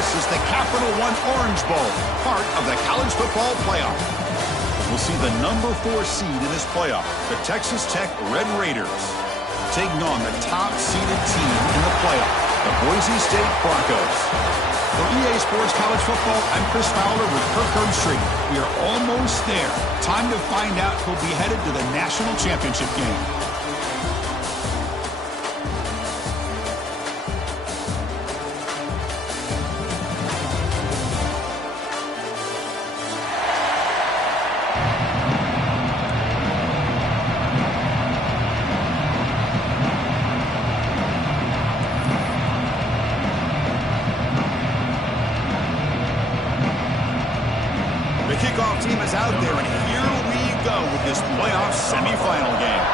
This is the Capital One Orange Bowl, part of the college football playoff. We'll see the number 4 seed in this playoff, the Texas Tech Red Raiders, taking on the top-seeded team in the playoff, the Boise State Broncos. For EA Sports College Football, I'm Chris Fowler with Kirk Herbstreit. We are almost there. Time to find out who'll be headed to the national championship game. The kickoff team is out there, and here we go with this playoff semifinal game.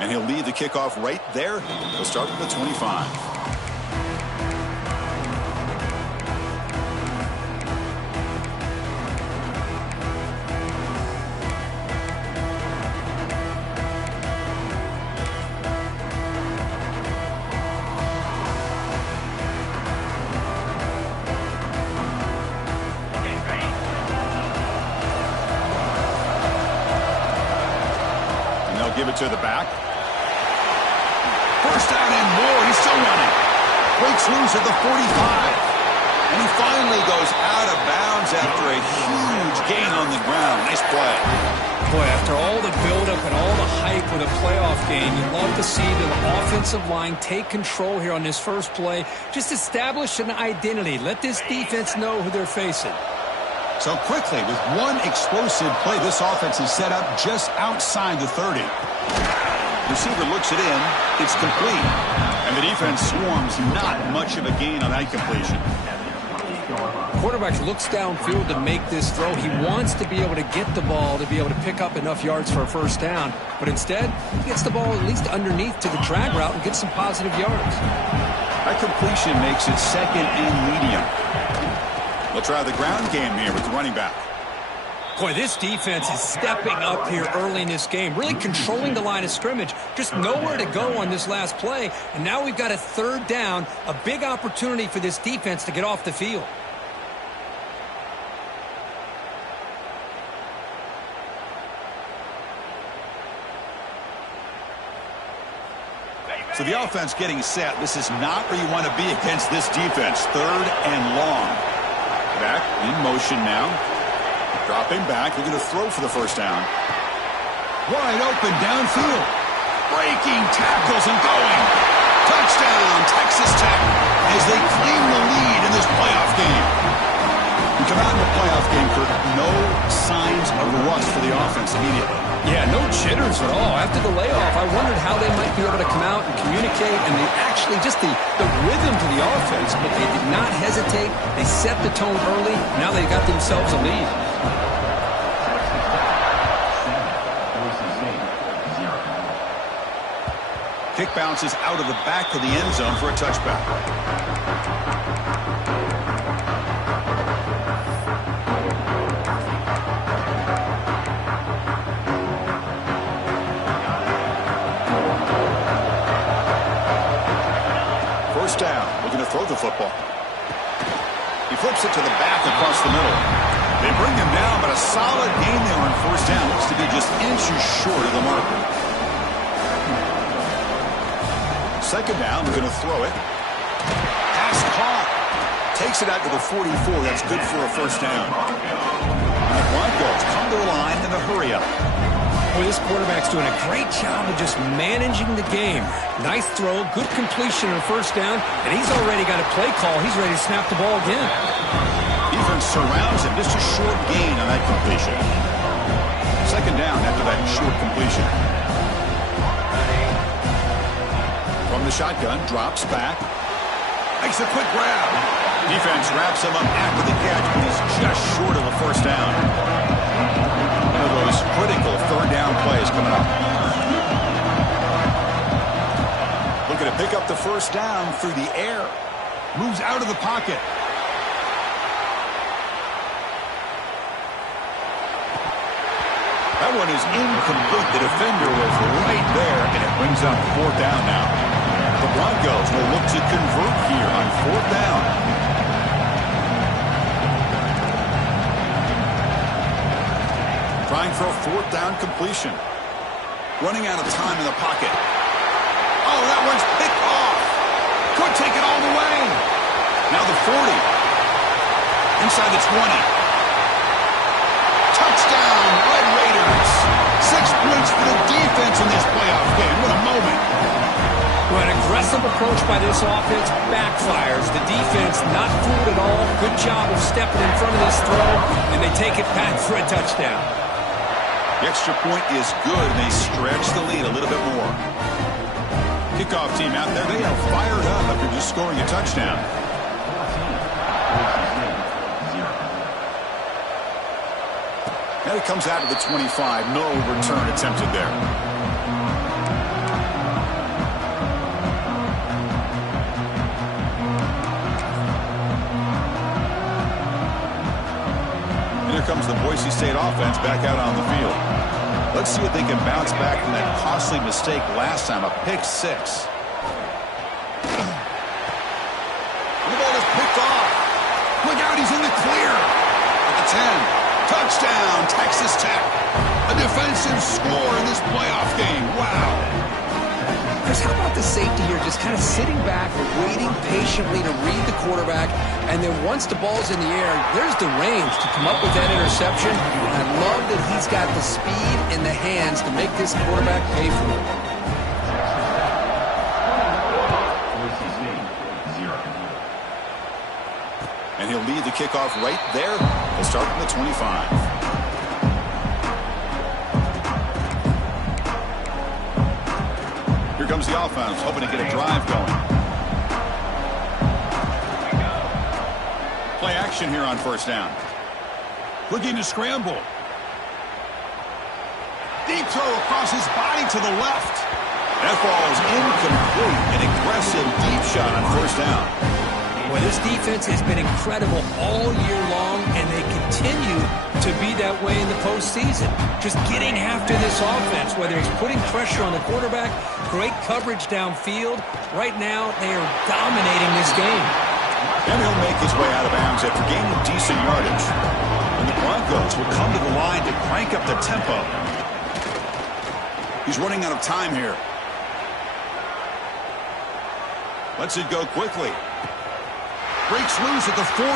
And he'll lead the kickoff right there. He'll start with the 25. Give it to the back. First down and more. He's still running. Breaks loose at the 45. And he finally goes out of bounds after a huge gain on the ground. Nice play. Boy, after all the buildup and all the hype with a playoff game, you love to see the offensive line take control here on this first play. Just establish an identity. Let this defense know who they're facing. So quickly, with one explosive play, this offense is set up just outside the 30. Receiver looks it in. It's complete. And the defense swarms. Not much of a gain on that completion. Quarterback looks downfield to make this throw. He wants to be able to get the ball to be able to pick up enough yards for a first down. But instead, he gets the ball at least underneath to the drag route and gets some positive yards. That completion makes it second and medium. We'll try the ground game here with the running back. Boy, this defense is stepping up here early in this game, really controlling the line of scrimmage. Just nowhere to go on this last play. And now we've got a third down, a big opportunity for this defense to get off the field. So the offense getting set. This is not where you want to be against this defense. Third and long. Back in motion now. Dropping back. Looking to throw for the first down. Wide open downfield. Breaking tackles and going. Touchdown, Texas Tech, as they claim the lead in this playoff game. We come out in the playoff game, Kirk. No signs of rust for the offense immediately. Yeah, no jitters at all. After the layoff, I wondered how they might be able to come out and communicate, and they actually just the rhythm to the offense, but they did not hesitate. They set the tone early. Now they got themselves a lead. Kick bounces out of the back of the end zone for a touchback. First down, looking to throw the football. He flips it to the back across the middle. They bring him down, but a solid gain there on first down. Looks to be just inches short of the marker. Second down, we're going to throw it. Pass caught. Takes it out to the 44. That's good for a first down. And the Broncos come to the line in a hurry up. Boy, this quarterback's doing a great job of just managing the game. Nice throw, good completion on first down, and he's already got a play call. He's ready to snap the ball again. Defense surrounds him. Just a short gain on that completion. Second down after that short completion. From the shotgun, drops back. Makes a quick grab. Defense wraps him up after the catch, but he's just short of a first down. One of those critical third down plays coming up. Looking to pick up the first down through the air. Moves out of the pocket. That one is incomplete. The defender was right there, and it brings up fourth down now. The Broncos will look to convert here on 4th down. Trying for a 4th down completion. Running out of time in the pocket. Oh, that one's picked off. Could take it all the way. Now the 40. Inside the 20. Touchdown, Red Raiders. 6 points for the defense in this playoff game. What a moment. Well, an aggressive approach by this offense backfires. The defense not fooled at all. Good job of stepping in front of this throw, and they take it back for a touchdown. The extra point is good, and they stretch the lead a little bit more. Kickoff team out there, they are fired up after just scoring a touchdown. And it comes out to the 25. No return attempted there. And here comes the Boise State offense back out on the field. Let's see if they can bounce back from that costly mistake last time, a pick 6. The ball is picked off. Look out, he's in the clear. At the 10. Touchdown, Texas Tech. A defensive score in this playoff game. Wow. Chris, how about the safety here just kind of sitting back, waiting patiently to read the quarterback, and then once the ball's in the air, there's the range to come up with that interception. And I love that he's got the speed in the hands to make this quarterback pay for it. And he'll lead the kickoff right there. He'll start from the 25. Here comes the offense, hoping to get a drive going. Play action here on 1st down. Looking to scramble. Deep throw across his body to the left. That ball is incomplete. An aggressive deep shot on 1st down. Well, this defense has been incredible all year long, and they continue to be that way in the postseason. Just getting after this offense, whether it's putting pressure on the quarterback, great coverage downfield. Right now, they are dominating this game. And he'll make his way out of bounds after gaining decent yardage. And the Broncos will come to the line to crank up the tempo. He's running out of time here. Lets it go quickly. Breaks loose at the 40.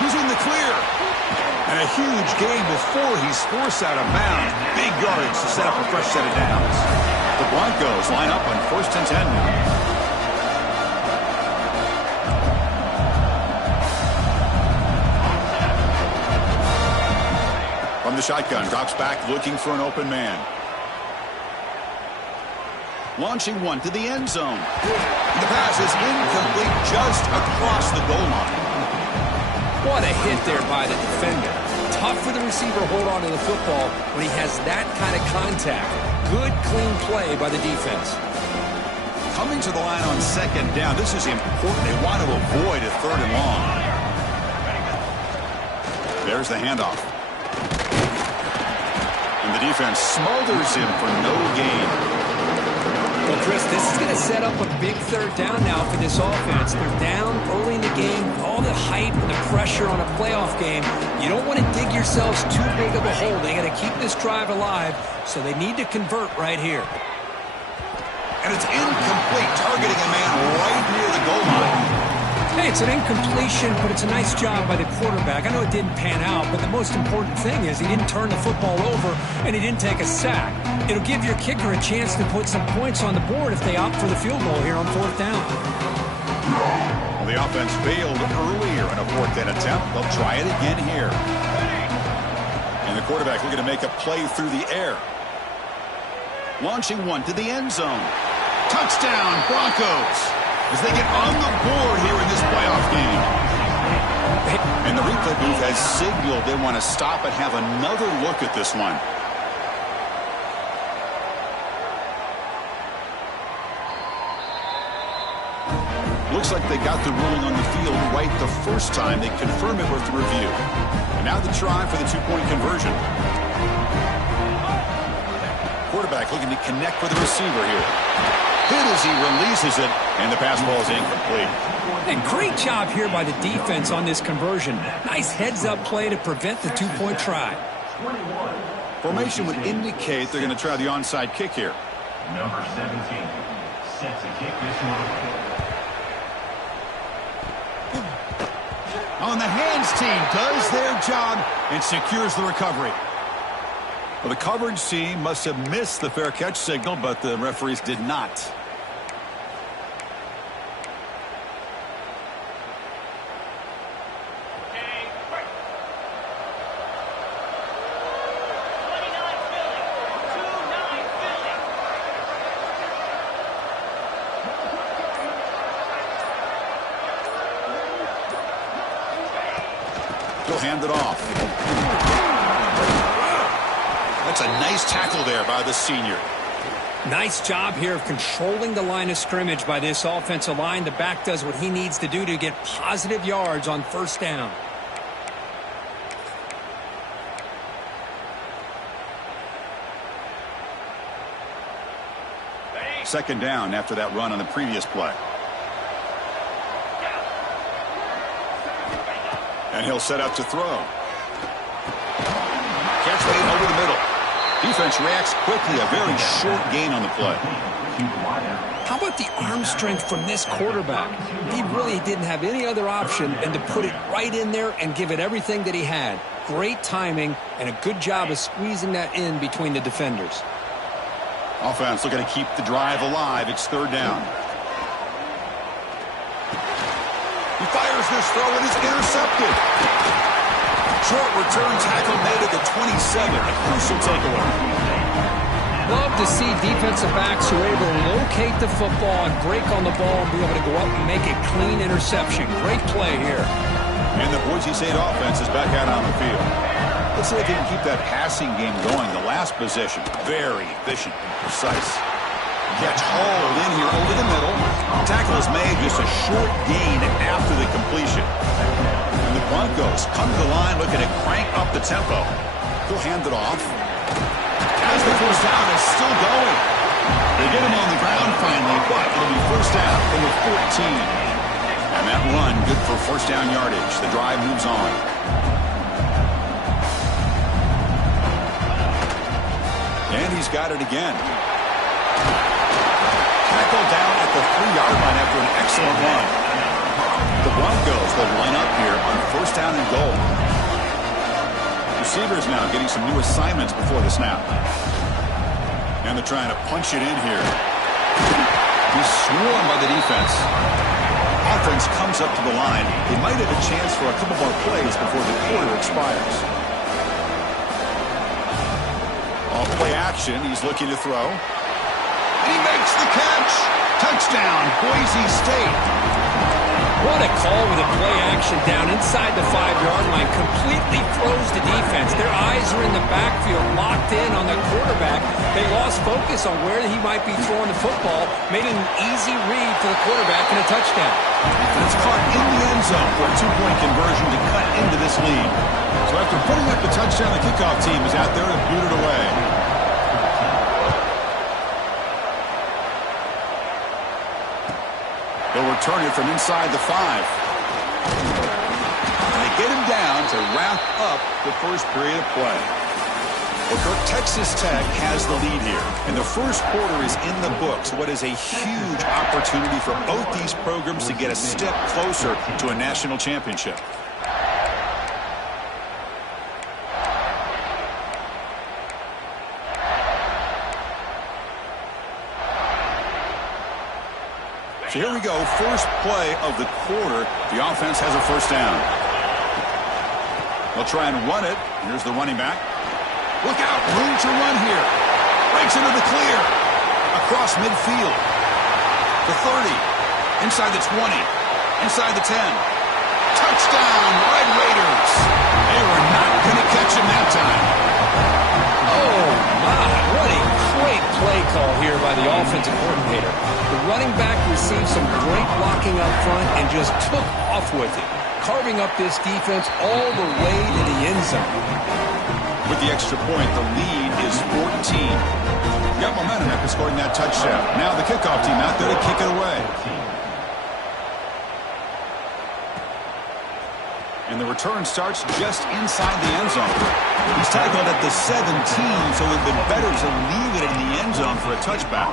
He's in the clear. And a huge gain before he's forced out of bounds. Big yardage to set up a fresh set of downs. The Broncos line up on 1st and 10 now. From the shotgun, drops back looking for an open man. Launching one to the end zone. The pass is incomplete just across the goal line. What a hit there by the defender. Tough for the receiver to hold on to the football when he has that kind of contact. Good, clean play by the defense. Coming to the line on 2nd down. This is important. They want to avoid a 3rd and long. There's the handoff. And the defense smothers him for no gain. Well, Chris, this is going to set up a big 3rd down now for this offense. They're down early in the game. All the hype and the pressure on a playoff game. You don't want to dig yourselves too big of a hole. They got to keep this drive alive, so they need to convert right here. And it's incomplete, targeting a man right near the goal line. Hey, it's an incompletion, but it's a nice job by the quarterback. I know it didn't pan out, but the most important thing is he didn't turn the football over and he didn't take a sack. It'll give your kicker a chance to put some points on the board if they opt for the field goal here on 4th down. Well, the offense failed earlier in a 4th down attempt. They'll try it again here. And the quarterback looking to make a play through the air. Launching one to the end zone. Touchdown, Broncos, as they get on the board here in this playoff game. And the replay booth has signaled they want to stop and have another look at this one. Looks like they got the ruling on the field right the first time. They confirm it with the review. And now the try for the 2-point conversion. Quarterback looking to connect with the receiver here. hit as he releases it, and the pass ball is incomplete. And great job here by the defense on this conversion. Nice heads-up play to prevent the two-point try. Formation would indicate they're going to try the onside kick here. Number 17 sets a kick this one. On the hands team does their job and secures the recovery. Well, the coverage team must have missed the fair catch signal, but the referees did not. He'll hand it off. That's a nice tackle there by the senior. Nice job here of controlling the line of scrimmage by this offensive line. The back does what he needs to do to get positive yards on first down. Second down after that run on the previous play. And he'll set up to throw. Catch made over the middle. Defense reacts quickly. A very short gain on the play. How about the arm strength from this quarterback? He really didn't have any other option than to put it right in there and give it everything that he had. Great timing and a good job of squeezing that in between the defenders. Offense looking to keep the drive alive. It's third down. He fires this throw and is intercepted. Short return tackle made at the 27. A crucial takeaway. Love to see defensive backs who are able to locate the football and break on the ball and be able to go up and make a clean interception. Great play here. And the Boise State offense is back out on the field. Let's see if they can keep that passing game going. The last possession, very efficient and precise. Catch hauled in here over the middle. Tackle is made, just a short gain after the completion. And the Broncos come to the line looking to crank up the tempo. He'll hand it off. As the first down is still going. They get him on the ground finally, but it'll be first down from the 14. And that run, good for first down yardage. The drive moves on. And he's got it again. Tackled down at the 3-yard line after an excellent run. The Broncos will line up here on first down and goal. Receivers now getting some new assignments before the snap. And they're trying to punch it in here. He's swarmed by the defense. Offense comes up to the line. He might have a chance for a couple more plays before the quarter expires. Off play action, he's looking to throw. And he makes the catch. Touchdown, Boise State. What a call with a play action down inside the 5-yard line. Completely froze the defense. Their eyes are in the backfield, locked in on the quarterback. They lost focus on where he might be throwing the football. Made an easy read for the quarterback and a touchdown. That's caught in the end zone for a 2-point conversion to cut into this lead. So after putting up the touchdown, the kickoff team is out there to boot it away. They'll return it from inside the 5. And they get him down to wrap up the first period of play. Well, Kirk, Texas Tech has the lead here. And the first quarter is in the books. What is a huge opportunity for both these programs to get a step closer to a national championship. So here we go, first play of the quarter. The offense has a first down. They'll try and run it. Here's the running back. Look out, room to run here. Breaks into the clear. Across midfield. The 30. Inside the 20. Inside the 10. Touchdown, Red Raiders. They were not going to catch him that time. Oh, my. What a great play call here by the offensive coordinator. The running back received some great blocking up front and just took off with it, carving up this defense all the way to the end zone. With the extra point, the lead is 14. Got momentum after scoring that touchdown. Now the kickoff team out there to kick it away. And the return starts just inside the end zone. He's tackled at the 17, so it would have been better to leave it in the end zone for a touchback.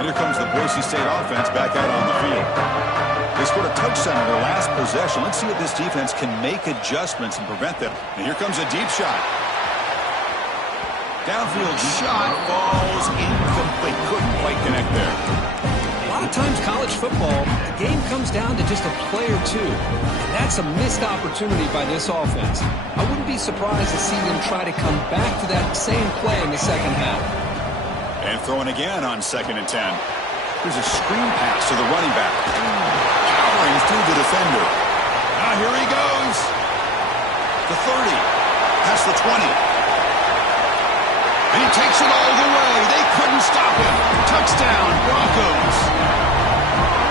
And here comes the Boise State offense back out on the field. They scored a touchdown on their last possession. Let's see if this defense can make adjustments and prevent them. And here comes a deep shot. Downfield shot falls incomplete. Couldn't quite connect there. A lot of times college football, the game comes down to just a play or two. And that's a missed opportunity by this offense. I wouldn't be surprised to see them try to come back to that same play in the second half. And throwing again on 2nd and 10. Here's a screen pass to the running back. Powering through the defender. Now here he goes. The 30. Past the 20. And he takes it all the way. They couldn't stop him. Touchdown, Broncos.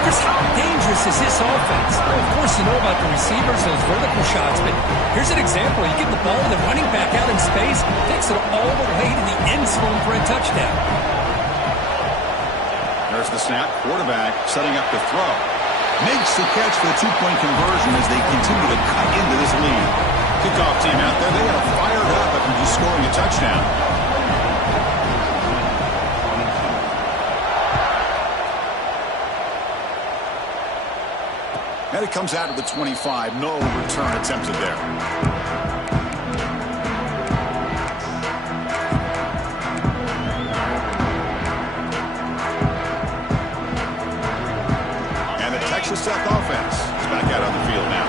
Chris, how dangerous is this offense? Well, of course, you know about the receivers, those vertical shots, but here's an example. You get the ball, the running back out in space, takes it all the way to the end zone for a touchdown. There's the snap. Quarterback setting up to throw. Makes the catch for the two-point conversion as they continue to cut into this lead. Kickoff team out there. They are fired up after just scoring a touchdown. And it comes out of the 25. No return attempted there. And the Texas Tech offense is back out on the field now.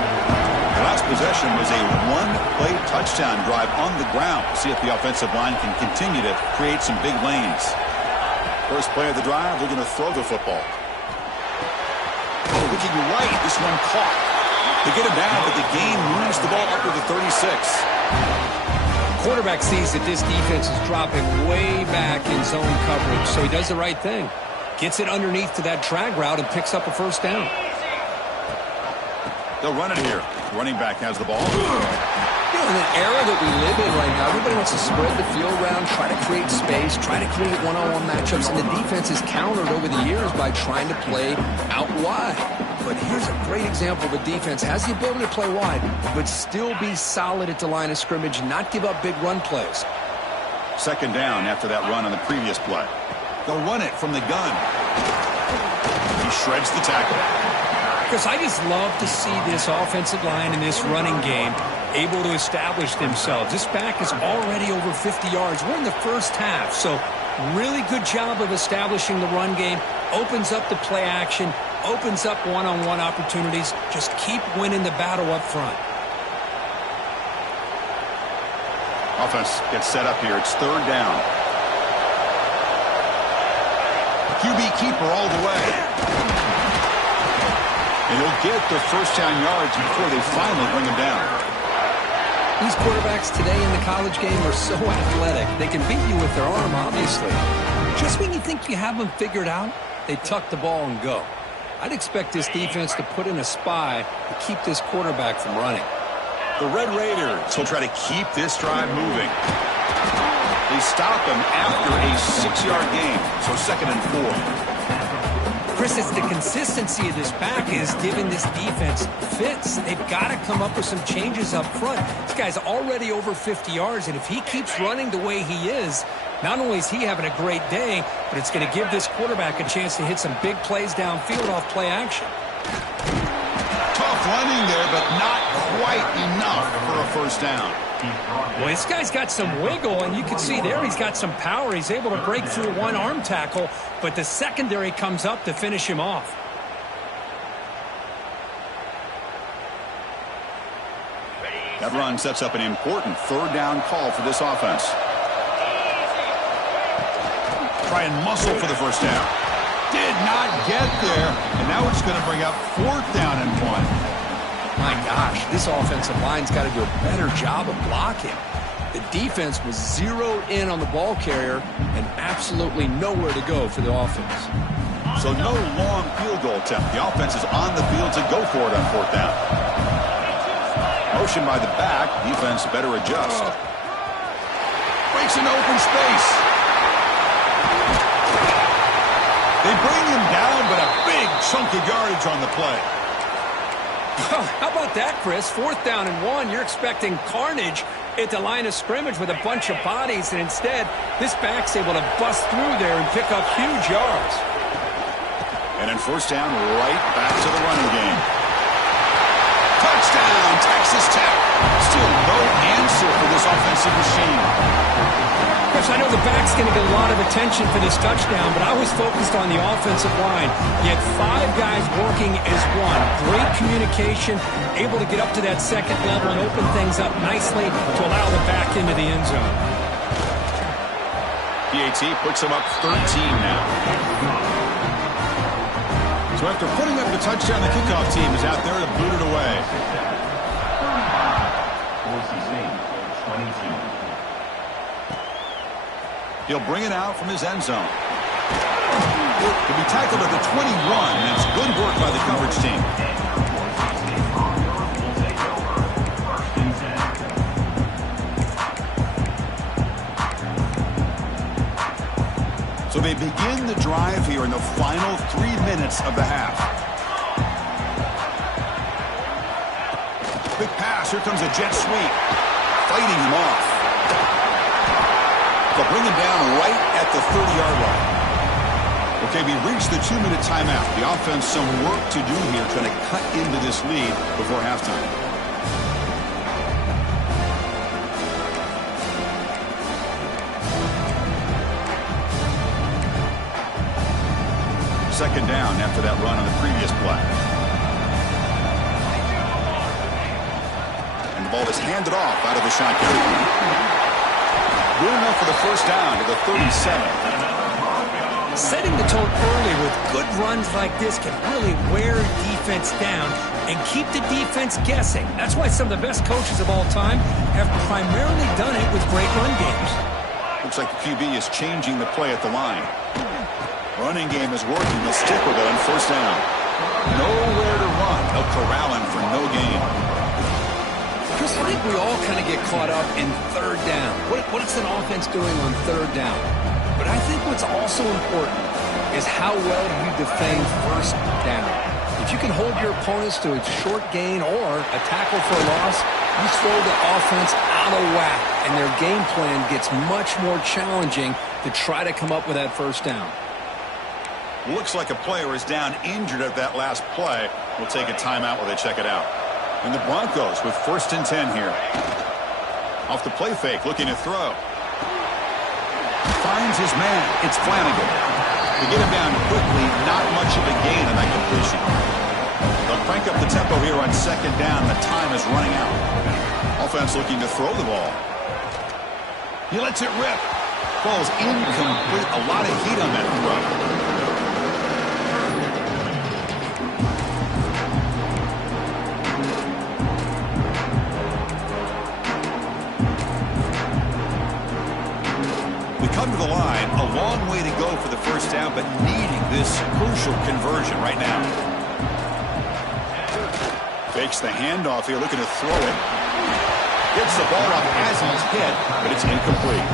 The last possession was a one-play touchdown drive on the ground. See if the offensive line can continue to create some big lanes. First play of the drive, they're going to throw the football. Looking right, this one caught. They get him down, but the gain moves the ball up to the 36. Quarterback sees that this defense is dropping way back in zone coverage, so he does the right thing. Gets it underneath to that drag route and picks up a first down. They'll run it here. Running back has the ball. You know, in an era that we live in right now, everybody wants to spread the field around, try to create space, try to create one-on-one matchups, and the defense is countered over the years by trying to play out wide. But here's a great example of a defense has the ability to play wide, but still be solid at the line of scrimmage, not give up big run plays. 2nd down after that run on the previous play. They'll run it from the gun. He shreds the tackle. Chris, I just love to see this offensive line and this running game able to establish themselves. This back is already over 50 yards. We're in the first half, so really good job of establishing the run game. Opens up the play action, opens up one-on-one opportunities. Just keep winning the battle up front. Offense gets set up here. It's 3rd down. QB keeper all the way. And he'll get the first down yards before they finally bring him down. These quarterbacks today in the college game are so athletic. They can beat you with their arm, obviously. Just when you think you have them figured out, they tuck the ball and go. I'd expect this defense to put in a spy to keep this quarterback from running. The Red Raiders will try to keep this drive moving. They stop him after a 6-yard gain, so 2nd and 4. Chris, it's the consistency of this back is giving this defense fits. They've got to come up with some changes up front. This guy's already over 50 yards, and if he keeps running the way he is, not only is he having a great day, but it's going to give this quarterback a chance to hit some big plays downfield off play action. Tough running there, but not quite enough for a first down. Well, this guy's got some wiggle, and you can see there he's got some power. He's able to break through one arm tackle, but the secondary comes up to finish him off. That run sets up an important 3rd down call for this offense. Try and muscle for the first down. Did not get there, and now it's going to bring up 4th down and 1. My gosh, this offensive line's got to do a better job of blocking. The defense was zeroed in on the ball carrier and absolutely nowhere to go for the offense. So no long field goal attempt. The offense is on the field to go for it on 4th down. Motion by the back. Defense better adjust. Breaks into open space. They bring him down, but a big chunk of yardage on the play. How about that, Chris? 4th down and 1. You're expecting carnage at the line of scrimmage with a bunch of bodies, and instead, this back's able to bust through there and pick up huge yards. And then 1st down, right back to the running game. Touchdown, Texas Tech. Still no answer for this offensive machine. Chris, I know the back's going to get a lot of attention for this touchdown, but I was focused on the offensive line. You had 5 guys working as one. Great communication, able to get up to that 2nd level and open things up nicely to allow the back into the end zone. PAT puts them up 13 now. So after putting up the touchdown, the kickoff team is out there to boot it away. He'll bring it out from his end zone. He'll be tackled at the 21, and it's good work by the coverage team. So they begin the drive here in the final 3 minutes of the half. Big pass. Here comes a jet sweep. Fighting him off. They'll bring him down right at the 30-yard line. Okay, we reached the 2-minute timeout. The offense some work to do here trying to cut into this lead before halftime. Second down after that run on the previous play. And the ball is handed off out of the shotgun. Good enough for the 1st down to the 37. Setting the tone early with good runs like this can really wear defense down and keep the defense guessing. That's why some of the best coaches of all time have primarily done it with great run games. Looks like the QB is changing the play at the line. Running game is working. They'll stick with it on 1st down. Nowhere to run. They'll corral him for no gain. Chris, I think we all kind of get caught up in 3rd down. What's an offense doing on 3rd down? But I think what's also important is how well you defend 1st down. If you can hold your opponents to a short gain or a tackle for a loss, you throw the offense out of whack, and their game plan gets much more challenging to try to come up with that 1st down. Looks like a player is down injured at that last play. We'll take a timeout while they check it out. And the Broncos with 1st and 10 here. Off the play fake, looking to throw. Finds his man. It's Flanagan. To get him down quickly, not much of a gain on that completion. They'll crank up the tempo here on 2nd down. The time is running out. Offense looking to throw the ball. He lets it rip. Ball's incomplete. A lot of heat on that throw. Come to the line, a long way to go for the 1st down, but needing this crucial conversion right now. Fakes the handoff here, looking to throw it. Gets the ball off as he's hit, but it's incomplete.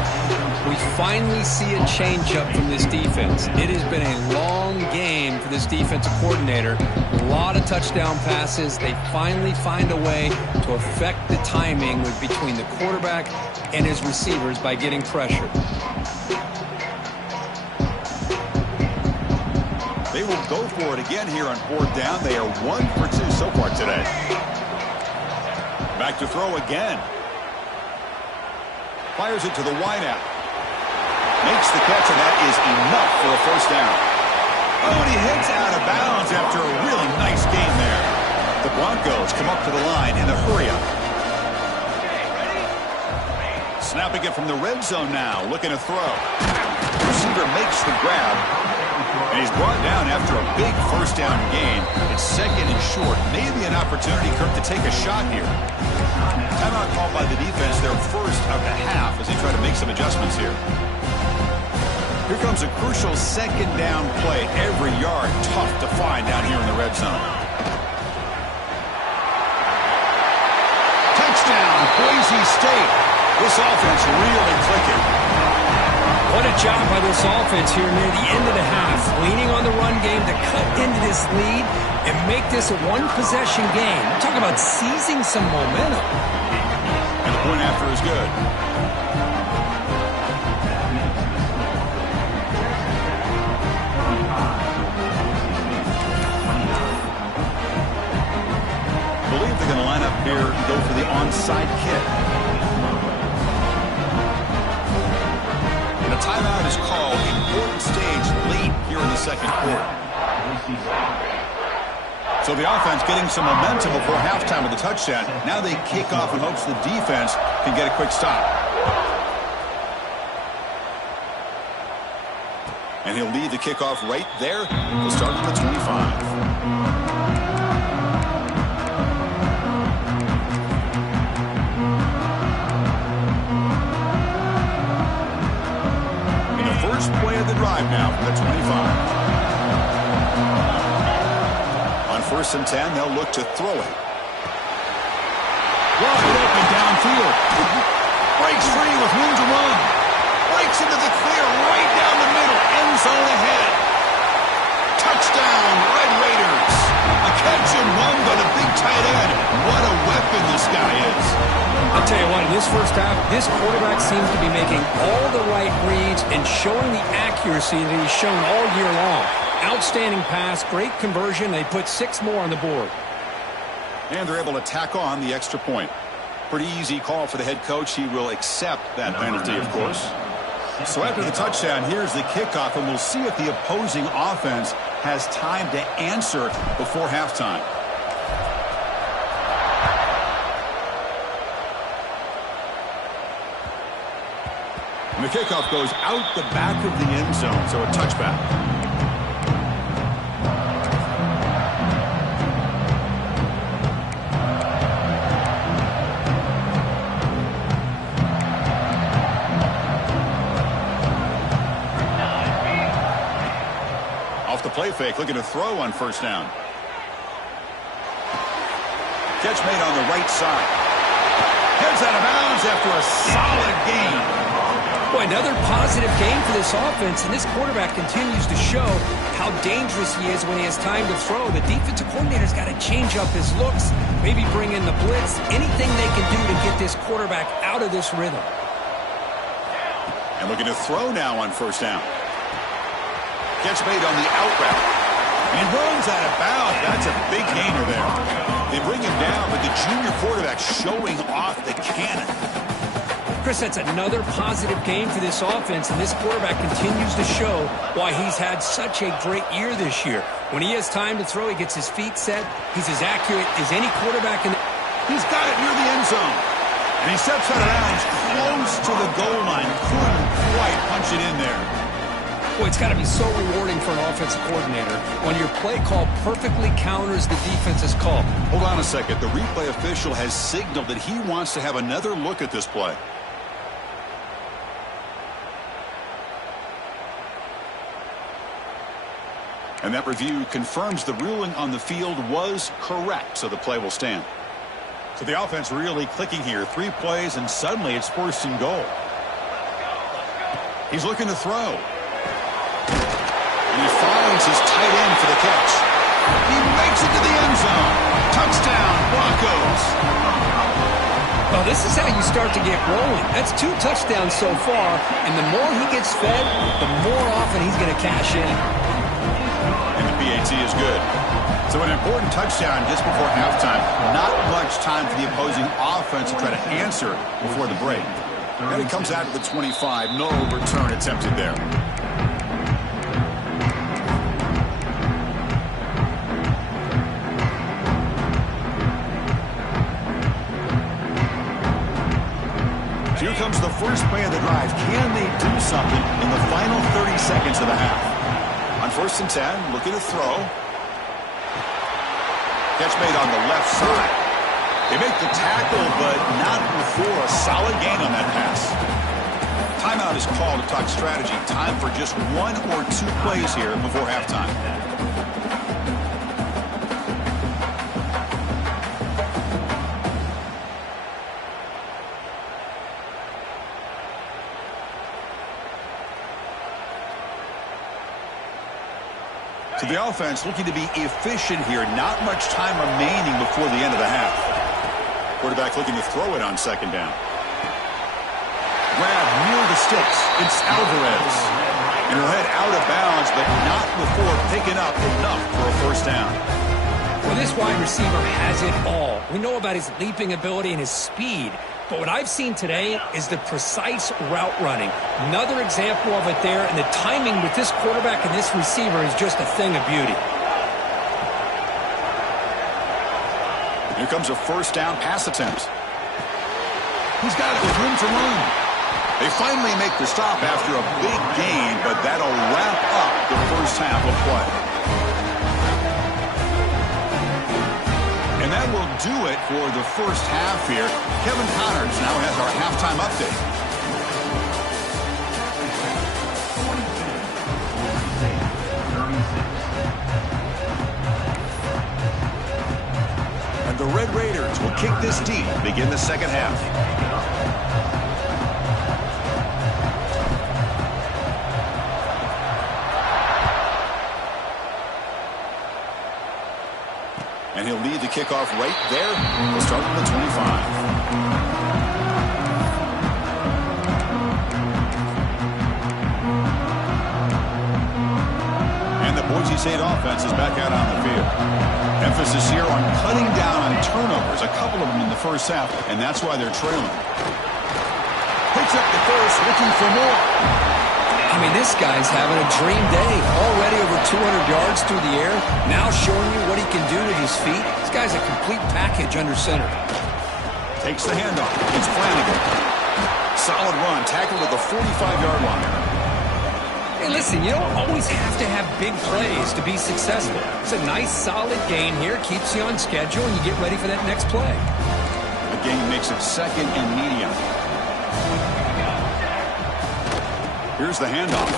We finally see a changeup from this defense. It has been a long game for this defensive coordinator. A lot of touchdown passes. They finally find a way to affect the timing between the quarterback and his receivers by getting pressure. They will go for it again here on 4th down. They are 1 for 2 so far today. Back to throw again. Fires it to the wideout. Makes the catch, and that is enough for a 1st down. Oh, and he hits out of bounds after a really nice game there. The Broncos come up to the line in the hurry-up. Snapping it from the red zone now, looking to throw. Receiver makes the grab. And he's brought down after a big first down gain. It's second and short. Maybe an opportunity, Kirk, to take a shot here. Timeout called by the defense, their first of the half, as they try to make some adjustments here. Here comes a crucial second down play. Every yard tough to find down here in the red zone. Touchdown, Boise State. This offense really clicking. What a job by this offense here near the end of the half. Leaning on the run game to cut into this lead and make this a one-possession game. Talk about seizing some momentum. And the point after is good. They're going to line up here and go for the onside kick. And a timeout is called. Important stage late here in the second quarter. So the offense getting some momentum before halftime with the touchdown. Now they kick off in hopes the defense can get a quick stop. And he'll lead the kickoff right there. He'll start from the 25. First play of the drive now from the 25. On 1st and 10, they'll look to throw it. Wide open downfield. Breaks free with room to run. Breaks into the clear right down the middle. End zone ahead. Touchdown, Red Raiders. A catch and run by the big tight end. What a weapon this guy is. I'll tell you what, in this first half, this quarterback seems to be making all the right reads and showing the accuracy that he's shown all year long. Outstanding pass, great conversion. They put 6 more on the board. And they're able to tack on the extra point. Pretty easy call for the head coach. He will accept that penalty, of course. So after the touchdown, here's the kickoff, and we'll see if the opposing offense has time to answer before halftime. And the kickoff goes out the back of the end zone, so a touchback. Off the play fake, looking to throw on 1st down. Catch made on the right side. Heads out of bounds after a solid gain. Boy, another positive game for this offense, and this quarterback continues to show how dangerous he is when he has time to throw. The defensive coordinator's got to change up his looks, maybe bring in the blitz, anything they can do to get this quarterback out of this rhythm. And looking to throw now on 1st down. Catch made on the out route. And he runs out of bounds. That's a big gainer there. They bring him down, but the junior quarterback showing off the cannon. Chris, that's another positive game for this offense, and this quarterback continues to show why he's had such a great year this year. When he has time to throw, he gets his feet set. He's as accurate as any quarterback in the... He's got it near the end zone. And he steps out of bounds close to the goal line. Couldn't quite punch it in there. Boy, it's got to be so rewarding for an offensive coordinator when your play call perfectly counters the defense's call. Hold on a second. The replay official has signaled that he wants to have another look at this play. And that review confirms the ruling on the field was correct, so the play will stand. So the offense really clicking here. 3 plays, and suddenly it's 1st and goal. He's looking to throw. And he finds his tight end for the catch. He makes it to the end zone. Touchdown, Broncos. Well, this is how you start to get rolling. That's 2 touchdowns so far, and the more he gets fed, the more often he's going to cash in. And the PAT is good. So an important touchdown just before halftime. Not much time for the opposing offense to try to answer before the break. And it comes out to the 25. No return attempted there. Here comes the first play of the drive. Can they do something in the final 30 seconds of the half? On 1st and 10, looking to throw. Catch made on the left side. They make the tackle, but not before a solid gain on that pass. Timeout is called to talk strategy. Time for just 1 or 2 plays here before halftime. So the offense looking to be efficient here. Not much time remaining before the end of the half. Quarterback looking to throw it on 2nd down. Grab near the sticks. It's Alvarez. And he'll head out of bounds, but not before picking up enough for a 1st down. Well, this wide receiver has it all. We know about his leaping ability and his speed. But what I've seen today is the precise route running. Another example of it there, and the timing with this quarterback and this receiver is just a thing of beauty. Here comes a 1st down pass attempt. He's got it with room to run. They finally make the stop after a big gain, but that'll wrap up the 1st half of play. And that will do it for the 1st half here. Kevin Connors now has our halftime update. And the Red Raiders will kick this deep, begin the 2nd half. And he'll lead the kickoff right there. We'll start on the 25. And the Boise State offense is back out on the field. Emphasis here on cutting down on turnovers, a couple of them in the 1st half, and that's why they're trailing. Picks up the 1st, looking for more. I mean, this guy's having a dream day. Already over 200 yards through the air. Now showing you what he can do with his feet. This guy's a complete package under center. Takes the handoff. It's Flanagan. Solid run. Tackled at the 45-yard line. Hey, listen, you don't always have to have big plays to be successful. It's a nice, solid gain here. Keeps you on schedule, and you get ready for that next play. The gain makes it 2nd and medium. Here's the handoff.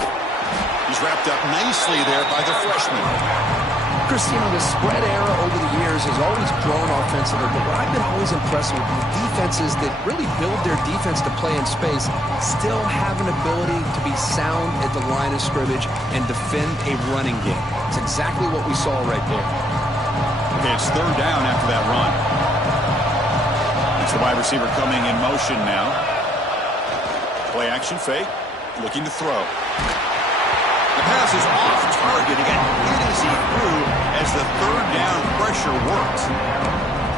He's wrapped up nicely there by the freshman. Chris, you know, the spread era over the years has always grown offensively, but what I've been always impressed with the defenses that really build their defense to play in space still have an ability to be sound at the line of scrimmage and defend a running game. It's exactly what we saw right there. Okay, it's 3rd down after that run. It's the wide receiver coming in motion now. Play action fake. Looking to throw. The pass is off target. He got hit as he threw as the 3rd down pressure worked.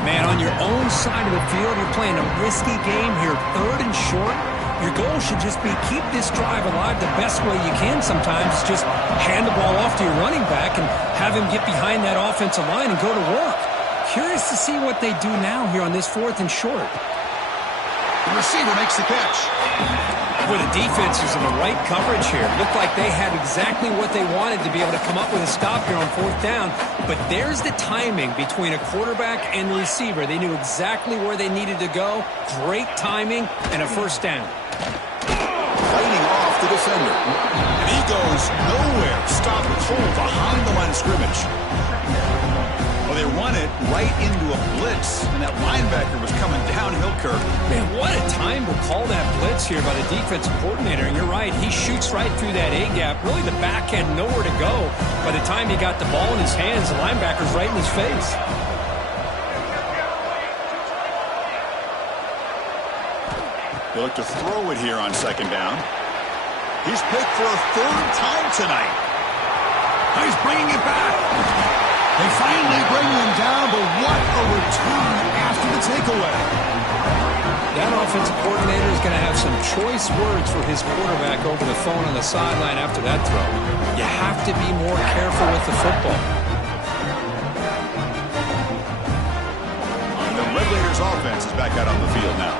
Man, on your own side of the field, you're playing a risky game here. 3rd and short. Your goal should just be keep this drive alive the best way you can sometimes. Just hand the ball off to your running back and have him get behind that offensive line and go to work. Curious to see what they do now here on this 4th and short. The receiver makes the catch. Boy, the defense is in the right coverage here. Looked like they had exactly what they wanted to be able to come up with a stop here on 4th down. But there's the timing between a quarterback and the receiver. They knew exactly where they needed to go. Great timing and a 1st down. Fighting off the defender. And he goes nowhere. Stop cold behind the line of scrimmage. Well, they run it right into a blitz, and that linebacker was coming downhill, Kirk. Man, what a time to call that blitz here by the defensive coordinator. And you're right, he shoots right through that A-gap. Really, the back had nowhere to go. By the time he got the ball in his hands, the linebacker's right in his face. They look to throw it here on 2nd down. He's picked for a 3rd time tonight. He's bringing it back. They finally bring him down, but what a return after the takeaway. That offensive coordinator is going to have some choice words for his quarterback over the phone on the sideline after that throw. You have to be more careful with the football. And the Red Raiders offense is back out on the field now.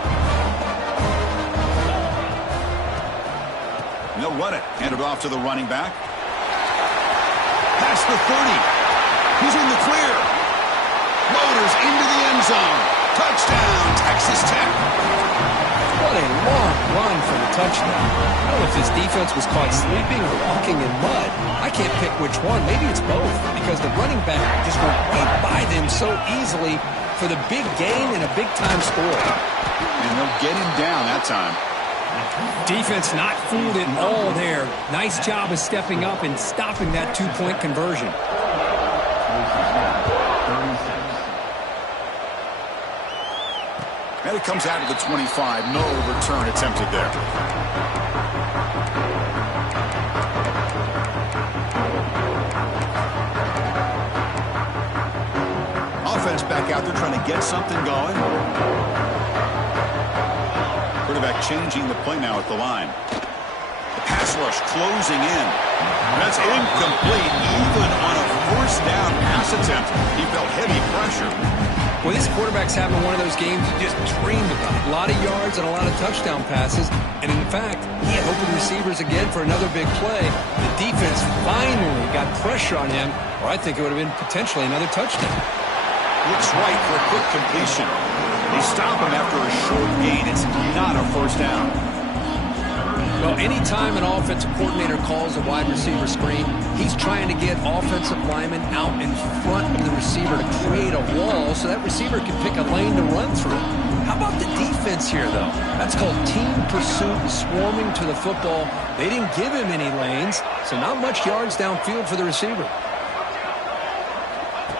And they'll run it. Hand it off to the running back. Past the 30. He's in the clear. Motors into the end zone. Touchdown, Texas Tech. What a long run for the touchdown. I don't know if this defense was caught sleeping or walking in mud. I can't pick which one. Maybe it's both, because the running back just went right by them so easily for the big gain and a big-time score. And they'll get him down that time. Defense not fooled at all there. Nice job of stepping up and stopping that two-point conversion. And it comes out of the 25. No return attempted there. Offense back out there trying to get something going. Quarterback changing the play now at the line. The pass rush closing in. That's incomplete. Even on a first down pass attempt, he felt heavy pressure. Well, this quarterback's having one of those games you just dreamed about. A lot of yards and a lot of touchdown passes. And in fact, he had open receivers again for another big play. The defense finally got pressure on him, or I think it would have been potentially another touchdown. Looks right for a quick completion. They stop him after a short gain. It's not a first down. Well, anytime an offensive coordinator calls a wide receiver screen, he's trying to get offensive linemen out in front of the receiver to create a wall so that receiver can pick a lane to run through. How about the defense here, though? That's called team pursuit and swarming to the football. They didn't give him any lanes, so not much yards downfield for the receiver.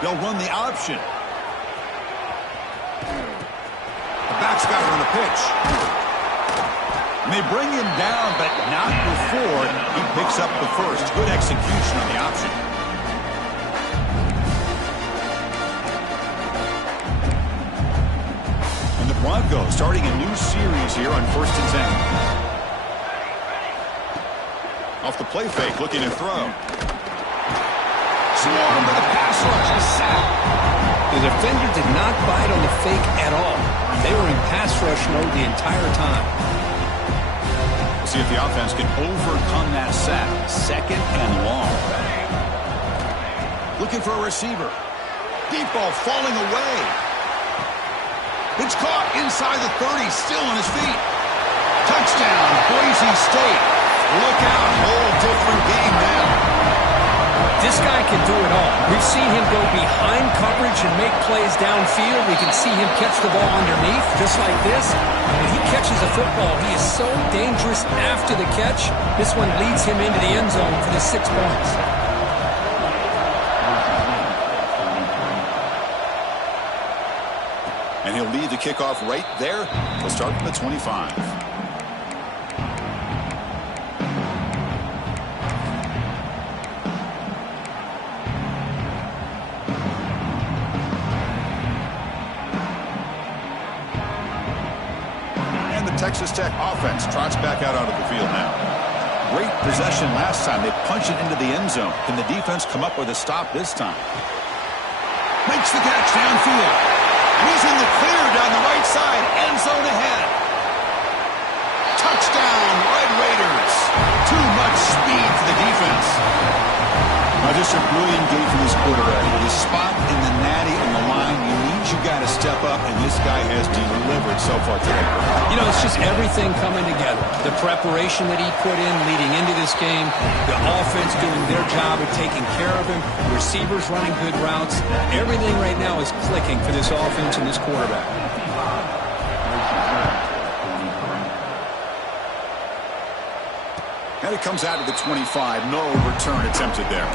They'll run the option. The back's got it on the pitch. And they bring him down, but not before he picks up the first. Good execution on the option. And the Broncos starting a new series here on 1st and 10. Off the play fake, looking to throw. Swarm with a pass rush. A sack. The defender did not bite on the fake at all. They were in pass rush mode the entire time. See if the offense can overcome that sack. 2nd and long. Looking for a receiver. Deep ball falling away. It's caught inside the 30, still on his feet. Touchdown, Boise State. Look out, whole different game now. This guy can do it all. We've seen him go behind coverage and make plays downfield. We can see him catch the ball underneath, just like this. When he catches a football, he is so dangerous after the catch. This one leads him into the end zone for the 6 points. And he'll lead the kickoff right there. We'll start from the 25. Texas Tech offense trots back out onto the field now. Great possession last time. They punch it into the end zone. Can the defense come up with a stop this time? Makes the catch downfield. And he's in the clear down the right side. End zone ahead. Touchdown, Red Raiders. Too much speed for the defense. Now just a brilliant game for this quarterback. With his spot in the natty on the line, you got to step up, and this guy has delivered so far today. You know, it's just everything coming together. The preparation that he put in leading into this game, the offense doing their job of taking care of him, the receivers running good routes. Everything right now is clicking for this offense and this quarterback. And it comes out of the 25. No return attempted there.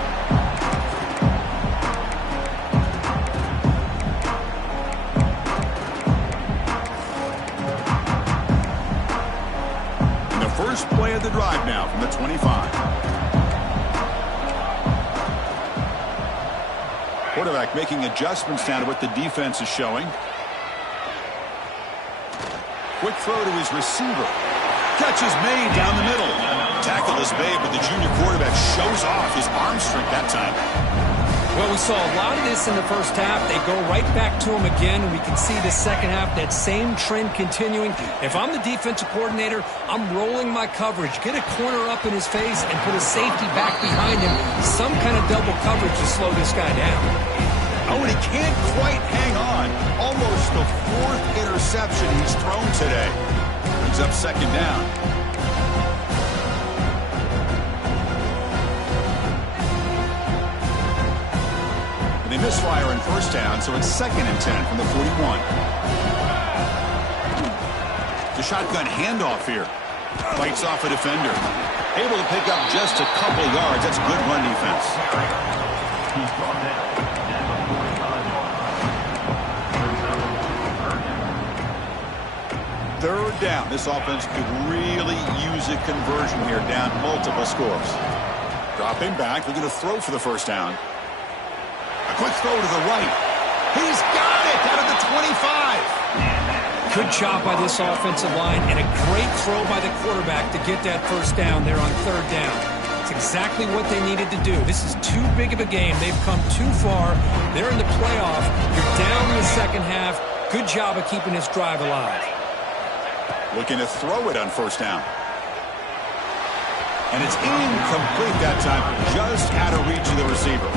First play of the drive now from the 25. Quarterback making adjustments now to what the defense is showing. Quick throw to his receiver. Catch is made down the middle. Tackle is made, but the junior quarterback shows off his arm strength that time. Well, we saw a lot of this in the first half. They go right back to him again, and we can see the second half, that same trend continuing. If I'm the defensive coordinator, I'm rolling my coverage. Get a corner up in his face and put a safety back behind him. Some kind of double coverage to slow this guy down. Oh, and he can't quite hang on. Almost the fourth interception he's thrown today. Brings up second down. They misfire in first down, so it's 2nd and 10 from the 41. The shotgun handoff here. Fights off a defender. Able to pick up just a couple yards. That's good run defense. Third down. This offense could really use a conversion here, down multiple scores. Dropping back. They're going to throw for the first down. A quick throw to the right. He's got it out of the 25. Good job by this offensive line, and a great throw by the quarterback to get that first down there on third down. It's exactly what they needed to do. This is too big of a game. They've come too far. They're in the playoff. You're down in the second half. Good job of keeping this drive alive. Looking to throw it on first down. And it's incomplete that time. Just out of reach of the receiver.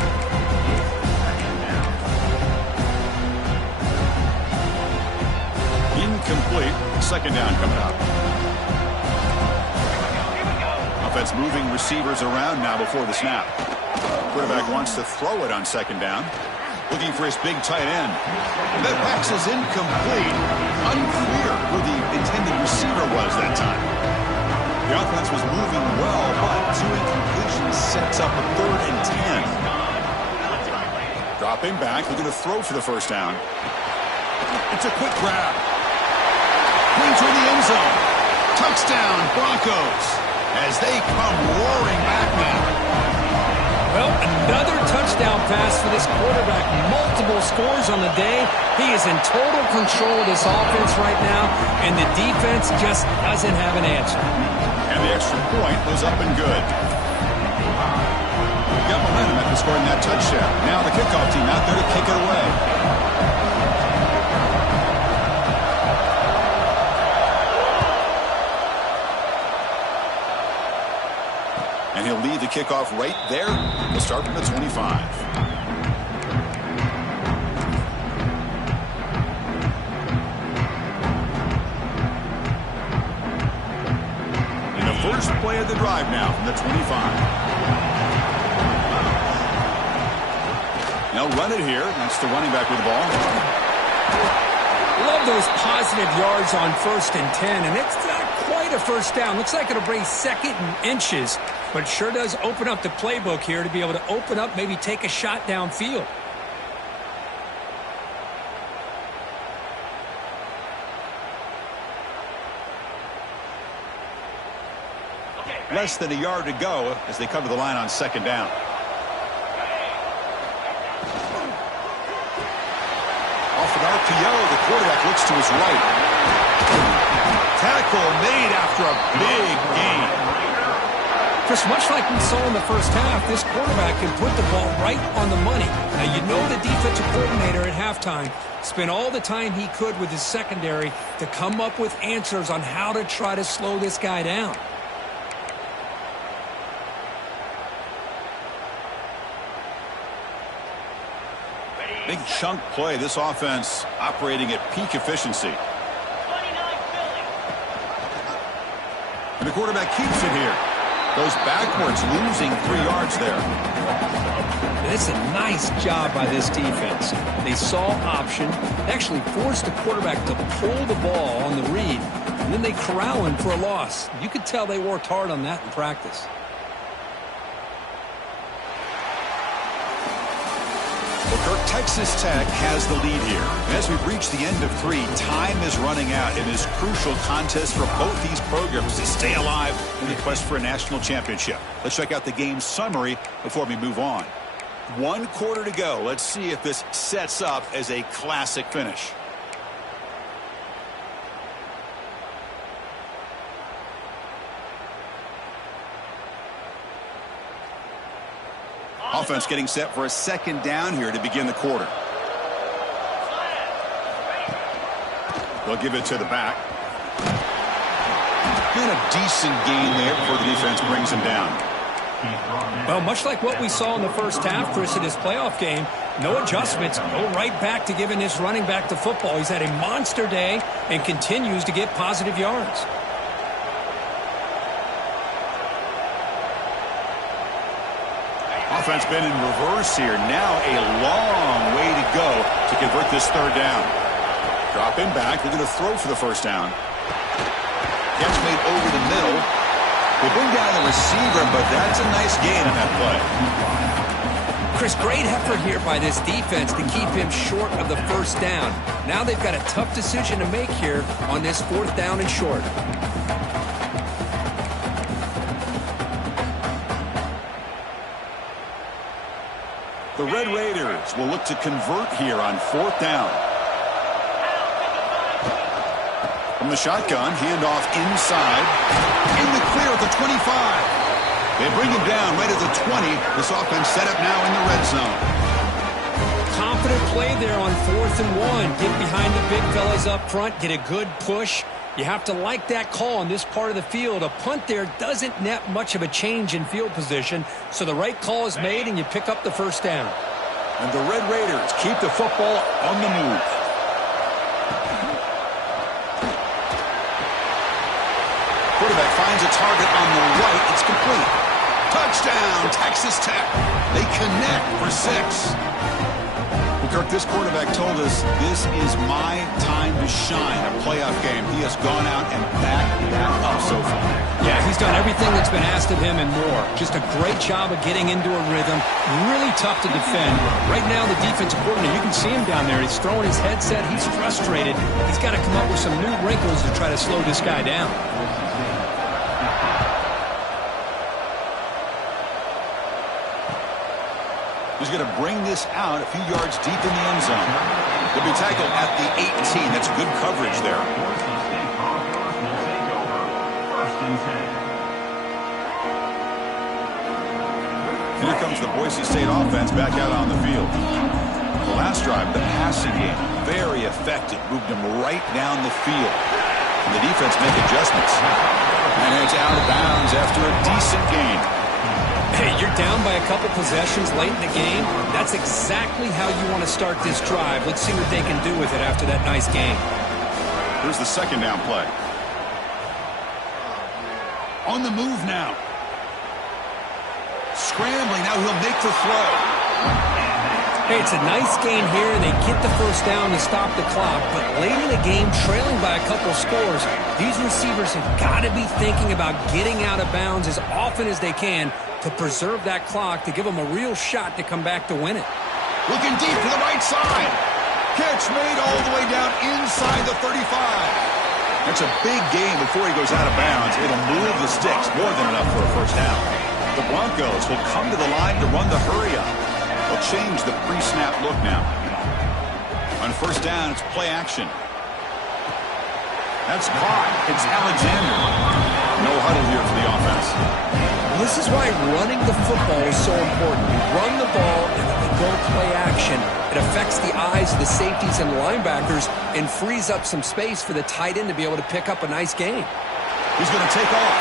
Incomplete. Second down coming up. Offense moving receivers around now before the snap. Quarterback wants to throw it on second down. Looking for his big tight end. That pass is incomplete. Unclear who the intended receiver was that time. The offense was moving well, but two incompletions sets up a 3rd and 10. Dropping back. They're going to throw for the first down. It's a quick grab. Into the end zone. Touchdown, Broncos, as they come roaring back now. Well, another touchdown pass for this quarterback. Multiple scores on the day. He is in total control of this offense right now, and the defense just doesn't have an answer. And the extra point was up and good. Got momentum after scoring that touchdown. Now the kickoff team out there to kick it away. And he'll lead the kickoff right there. We'll start from the 25. And the first play of the drive now from the 25. They'll run it here. That's the running back with the ball. Love those positive yards on 1st and 10, and it's not quite a first down. Looks like it'll bring 2nd and inches, but it sure does open up the playbook here to be able to open up, maybe take a shot downfield. Less than a yard to go as they cover the line on second down. Off an RPO, the quarterback looks to his right. Tackle made after a big gain. Chris, much like we saw in the first half, this quarterback can put the ball right on the money. Now, you know the defensive coordinator at halftime spent all the time he could with his secondary to come up with answers on how to try to slow this guy down. Big chunk play. This offense operating at peak efficiency. And the quarterback keeps it here. Goes backwards, losing 3 yards there. And it's a nice job by this defense. They saw option, actually forced the quarterback to pull the ball on the read, and then they corral him for a loss. You could tell they worked hard on that in practice. Well, Kirk, Texas Tech has the lead here. And as we've reached the end of 3, time is running out in this crucial contest for both these programs to stay alive in the quest for a national championship. Let's check out the game summary before we move on. 1 quarter to go. Let's see if this sets up as a classic finish. Offense getting set for a second down here to begin the quarter. They'll give it to the back. And a decent gain there before the defense brings him down. Well, much like what we saw in the first half, Chris, in his playoff game, no adjustments, go right back to giving his running back the football. He's had a monster day and continues to get positive yards. Offense been in reverse here. Now a long way to go to convert this third down. Dropping back. They're going to throw for the first down. Catch made over the middle. They bring down the receiver, but that's a nice gain on that play. Chris, great effort here by this defense to keep him short of the first down. Now they've got a tough decision to make here on this fourth down and short. The Red Raiders will look to convert here on fourth down. From the shotgun, handoff inside. In the clear at the 25. They bring him down right at the 20. This offense set up now in the red zone. Confident play there on 4th and 1. Get behind the big fellas up front. Get a good push. You have to like that call on this part of the field. A punt there doesn't net much of a change in field position, so the right call is made and you pick up the first down. And the Red Raiders keep the football on the move. Quarterback finds a target on the right. It's complete. Touchdown, Texas Tech. They connect for 6. Well, Kirk, this quarterback told us this is my time to shine. A playoff game. He has gone out and backed that up so far. Yeah, he's done everything that's been asked of him and more. Just a great job of getting into a rhythm. Really tough to defend. Right now, the defensive coordinator, you can see him down there. He's throwing his headset. He's frustrated. He's got to come up with some new wrinkles to try to slow this guy down. He's going to bring this out a few yards deep in the end zone. He'll be tackled at the 18. That's good coverage there. Here comes the Boise State offense back out on the field. The last drive, the passing game, very effective. Moved him right down the field. And the defense make adjustments. And it's out of bounds after a decent gain. Hey, you're down by a couple possessions late in the game. That's exactly how you want to start this drive. Let's see what they can do with it after that nice game. Here's the second down play. On the move now. Scrambling. Now he'll make the throw. Hey, it's a nice gain here, and they get the first down to stop the clock. But late in the game, trailing by a couple scores, these receivers have got to be thinking about getting out of bounds as often as they can to preserve that clock, to give them a real shot to come back to win it. Looking deep to the right side. Catch made all the way down inside the 35. That's a big gain before he goes out of bounds. It'll move the sticks, more than enough for a first down. The Broncos will come to the line to run the hurry up. They'll change the pre-snap look now. On first down, it's play action. That's caught. It's Alexander. No huddle here for the offense. This is why running the football is so important. You run the ball and then you go play action. It affects the eyes of the safeties and linebackers and frees up some space for the tight end to be able to pick up a nice gain. He's going to take off.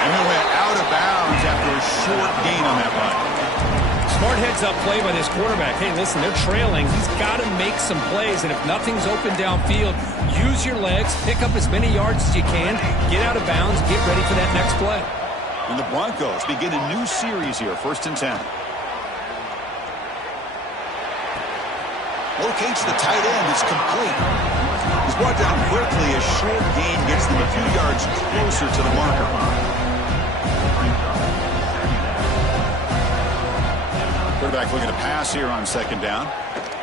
And he went out of bounds after a short gain on that run. Smart heads-up play by this quarterback. Hey, listen, they're trailing. He's got to make some plays, and if nothing's open downfield, use your legs, pick up as many yards as you can, get out of bounds, get ready for that next play. And the Broncos begin a new series here, 1st and 10. Locates the tight end. It's complete. He's brought down quickly. A short gain gets them a few yards closer to the marker. Quarterback looking to pass here on second down.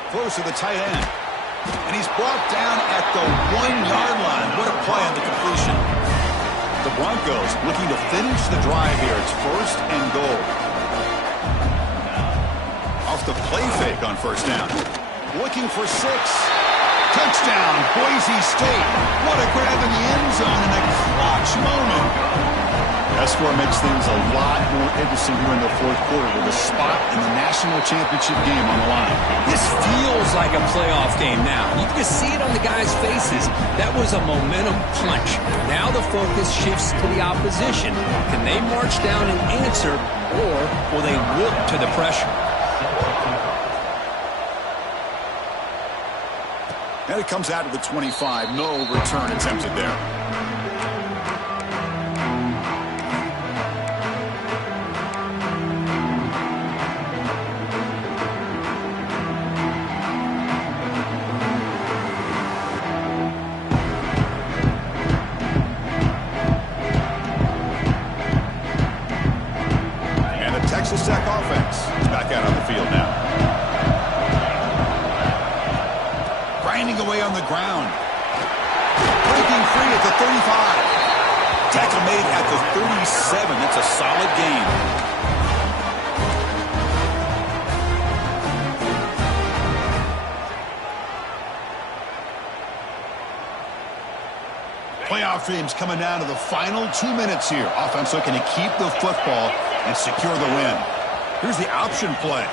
Close to the tight end. And he's brought down at the 1-yard line. What a play on the completion. The Broncos looking to finish the drive here. It's 1st and goal. Off the play fake on first down. Looking for 6. Touchdown, Boise State. What a grab in the end zone in a clutch moment. That score makes things a lot more interesting here in the fourth quarter with a spot in the national championship game on the line. This feels like a playoff game now. You can just see it on the guys' faces. That was a momentum punch. Now the focus shifts to the opposition. Can they march down and answer, or will they wilt to the pressure? And it comes out to the 25. No return attempted there. Texas Tech offense is back out on the field now. Grinding away on the ground. Breaking free at the 35. Tackle made at the 37. That's a solid gain. Playoff dreams coming down to the final 2 minutes here. Offense looking to keep the football and secure the win. Here's the option play.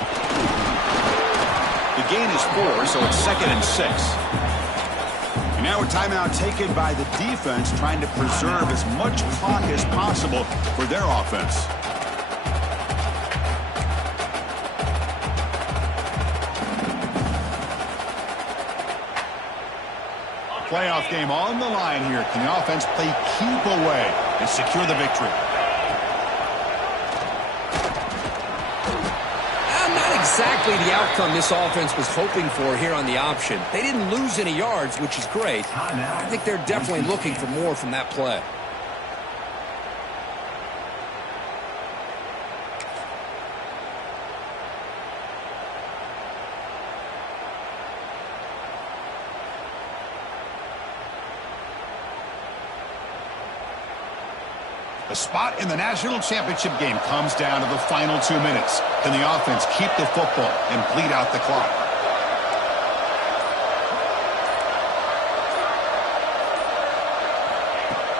The gain is 4, so it's 2nd and 6. And now a timeout taken by the defense, trying to preserve as much clock as possible for their offense. Playoff game on the line here. Can the offense play keep away and secure the victory? Not exactly the outcome this offense was hoping for here on the option. They didn't lose any yards, which is great. I think they're definitely looking for more from that play. The spot in the national championship game comes down to the final 2 minutes. Can the offense keep the football and bleed out the clock?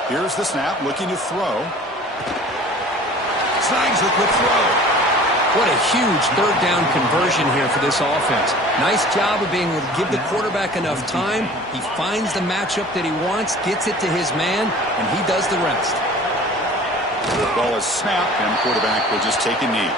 Here's the snap, looking to throw. Snags a quick throw. What a huge third down conversion here for this offense. Nice job of being able to give the quarterback enough time. He finds the matchup that he wants, gets it to his man, and he does the rest. The ball is snapped, and the quarterback will just take a knee.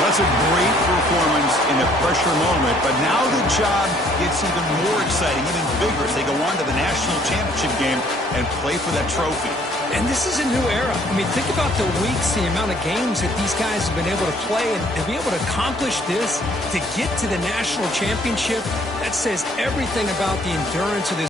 That's a great performance in a pressure moment, but now the job gets even more exciting, even bigger as they go on to the national championship game and play for that trophy. And this is a new era. I mean, think about the weeks, the amount of games that these guys have been able to play, and to be able to accomplish this, to get to the national championship, that says everything about the endurance of this